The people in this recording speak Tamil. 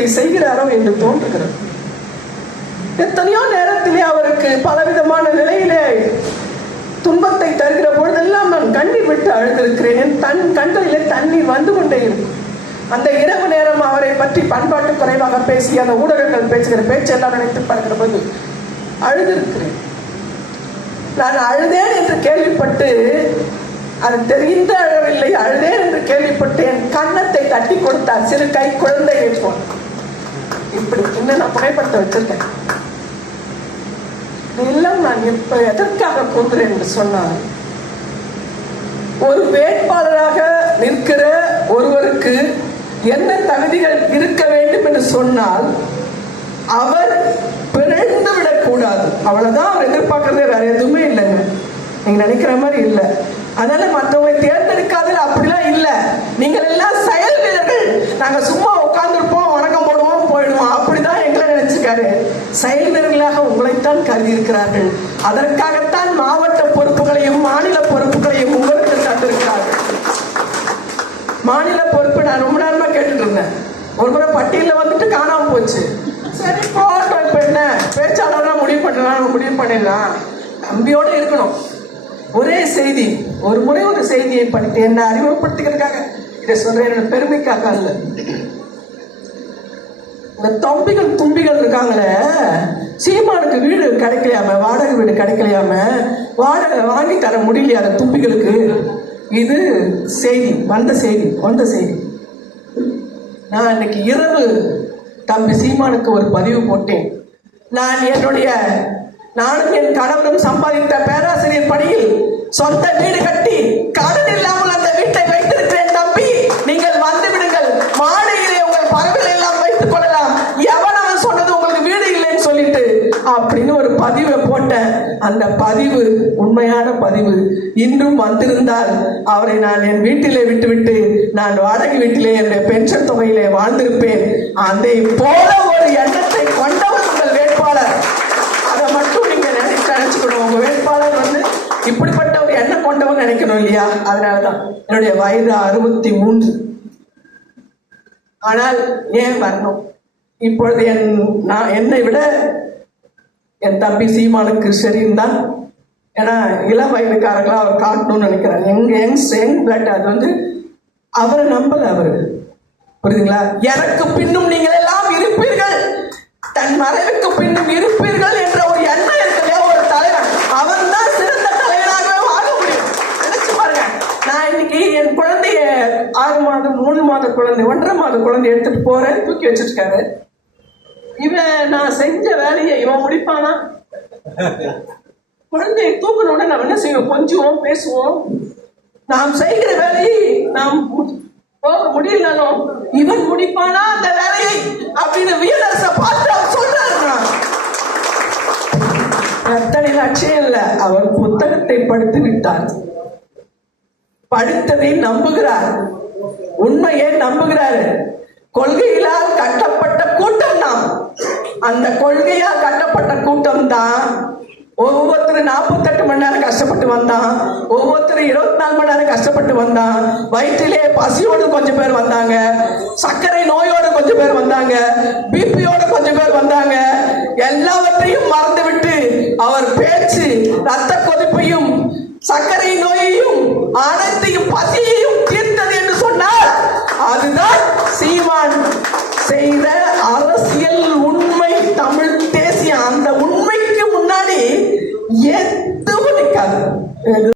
இதை செய்கிறாரோ என்று தோன்றுகிறது. எத்தனையோ நேரத்திலே அவருக்கு பலவிதமான நிலையிலே துன்பத்தை தருகிற பொழுதெல்லாம் நான் கண்ணீர் விட்டு அழுதிருக்கிறேன். என் கண்களிலே தண்ணீர் வந்து கொண்டே இருக்கும். அந்த இரவு நேரம் அவரை பற்றி பண்பாட்டு குறைவாக பேசி அந்த ஊடகங்கள் பேசுகிற பேச்செல்லாம் நினைத்து பார்க்கிற போது அழுதிருக்கிறேன். நான் அழுதேன் என்று கேள்விப்பட்டு, அது தெரிந்து அழவில்லை, அழுதேன் என்று கேள்விப்பட்டு என் கன்னத்தை தட்டி கொடுத்தார். சிறு கை குழந்தையை போல். இப்படி இன்னும் நான் புகைப்படத்தை வச்சிருக்கேன். எல்லாம் நான் இப்ப எதற்காக கூறுகிறேன் என்று சொன்னால், ஒரு வேட்பாளராக நிற்கிற ஒருவருக்கு என்ன தகுதிகள் இருக்க வேண்டும் என்று சொன்னால், அவர் பிறந்து விடக்கூடாது. அவ்வளவுதான் அவர் எதிர்பார்க்கறதே, வேற எதுவுமே இல்லைங்க. நீங்க நினைக்கிற மாதிரி இல்லை. அதனால மற்றவங்களை தேர்ந்தெடுக்காதல அப்படிலாம் இல்லை. நீங்கள் எல்லாம் செயல் வீரர்கள். நாங்க சும்மா உட்கார்ந்துருப்போம், வணக்கம் போடுவோம், போயிடுவோம், அப்படிதான் எங்களை நினைச்சுக்காரு. செயல் வீரர்களாக உங்களைத்தான் கருதி இருக்கிறார்கள். அதற்காகத்தான் மாவட்ட பொறுப்புகளையும் மாநில பொறுப்புகளையும் உங்களுக்கு தந்திருக்கிறார்கள். மாநில பொறுப்பு நான் ரொம்ப நேரமா கேட்டுட்டு இருந்தேன். ஒரு முறை பட்டியலில் வந்துட்டு காணாம போச்சு. சரி போட்டோம், இப்ப என்ன பேச்சாளர்லாம் முடிவு பண்ணிடலாம், நம்பியோடு இருக்கணும். ஒரே செய்தி, ஒரு முறை ஒரு செய்தியை படித்து என்ன அறிமுகப்படுத்திக்கிறதுக்காக இதை சொல்றேன், என்னோட பெருமைக்காக அல்ல. இந்த தும்பிகள் இருக்காங்களே, சீமானுக்கு வீடு கிடைக்கலையாம, வாடகை வீடு கிடைக்கலையாம, வாடகை வாங்கி தர முடியலையா அந்த தும்பிகளுக்கு. இது செய்தி, வந்த செய்தி. நான் இன்னைக்கு இரவு தம்பி சீமானுக்கு ஒரு பதிவு போட்டேன். நானும் என் கணவரும் சம்பாதித்த பேராசிரியர் பணியில் சொந்த வீடு கட்டி கடன் இல்லாமல் அந்த வீட்டை வைத்திருக்கிறேன் தம்பி, நீங்கள் வந்து விடுங்கள், மாடியிலே உங்கள் பறவைகள் எல்லாம் வைத்துக் கொள்ளலாம், எவனவன் சொன்னது உங்களுக்கு வீடு இல்லைன்னு சொல்லிட்டு அப்படின்னு ஒரு பதிவை போட்டேன். அந்த பதிவு உண்மையான பதிவு. இன்றும் வந்திருந்தால் அவரை நான் என் வீட்டிலே விட்டுவிட்டு நான் வாடகை வீட்டிலே என்னுடைய பென்ஷன் தொகையிலே வாழ்ந்திருப்பேன். அதை போல ஒரு எண்ணத்தை கொண்டவர் உங்கள் வேட்பாளர். அதை மட்டும் நீங்க நினைச்சுக்கணும். உங்க வேட்பாளர் இப்படிப்பட்ட ஒரு எண்ணம் கொண்டவன் நினைக்கணும் இல்லையா? அதனாலதான் என்னுடைய வயது 63. ஆனால் ஏன் வரணும்? இப்பொழுது என்னை விட என் தம்பி சீமானுக்கு சரிந்தான். ஏன்னா இளம் வயதுக்காரங்களா அவர் காட்டணும்னு நினைக்கிறார். Young blood. அது அவரை நம்பல. அவரு புரியுதுங்களா? எனக்கு பின்னும் நீங்கள் எல்லாம் இருப்பீர்கள், தன் மறைவுக்கு பின்னும் இருப்பீர்கள் என்ற ஒரு எண்ணம் இருக்கிற ஒரு தலைவர். அவன் தான் சிறந்த தலைவராகவே வாழ முடியும். நினைச்சு பாருங்க. நான் இன்னைக்கு என் குழந்தைய 6 மாதம் 3 மாத குழந்தை 1.5 மாத குழந்தை எடுத்துட்டு போறேன், தூக்கி வச்சிருக்காரு. இவன் நான் செஞ்ச வேலையை இவன் முடிப்பானா? குழந்தையை தூக்கணும்னா நாம் என்ன செய்வோம்? கொஞ்சுவோம், பேசுவோம். நாம் செய்கிற வேலையை நாம் போக முடியலனாலும் இவன் முடிப்பானா அந்த வேலையை அப்படின்னு வீரரச பார்த்து அவர் சொல்றாரு. எத்தனை லட்சியம் இல்ல, அவர் புத்தகத்தை படித்து விட்டார். படித்ததை நம்புகிறார், உண்மையை நம்புகிறாரு. கொள்கையிலால் கட்டப்பட்ட கூட்டம் நாம். அந்த கொள்கையால் கட்டப்பட்ட கூட்டம் தான். ஒவ்வொருத்தரும் 48 மணி நேரம் கஷ்டப்பட்டு வந்தான், ஒவ்வொருத்தரும் 24 மணி நேரம் கஷ்டப்பட்டு வந்தான். வயிற்றிலே பசியோடு கொஞ்சம் பேர் வந்தாங்க, சர்க்கரை நோயோடு கொஞ்சம் பேர் வந்தாங்க, பிபியோடு கொஞ்சம் பேர் வந்தாங்க. எல்லாவற்றையும் மறந்துவிட்டு அவர் பேச்சு ரத்த கொதிப்பையும் சர்க்கரை நோயையும் அனைத்தையும் பசியையும் தீர்த்தது என்று சொன்னார். அதுதான் சீமான் செய்த அரசியல் உண்மை. தமிழ் தேசியம் அந்த உண்மைக்கு முன்னாடி எதுவும் நிற்காது.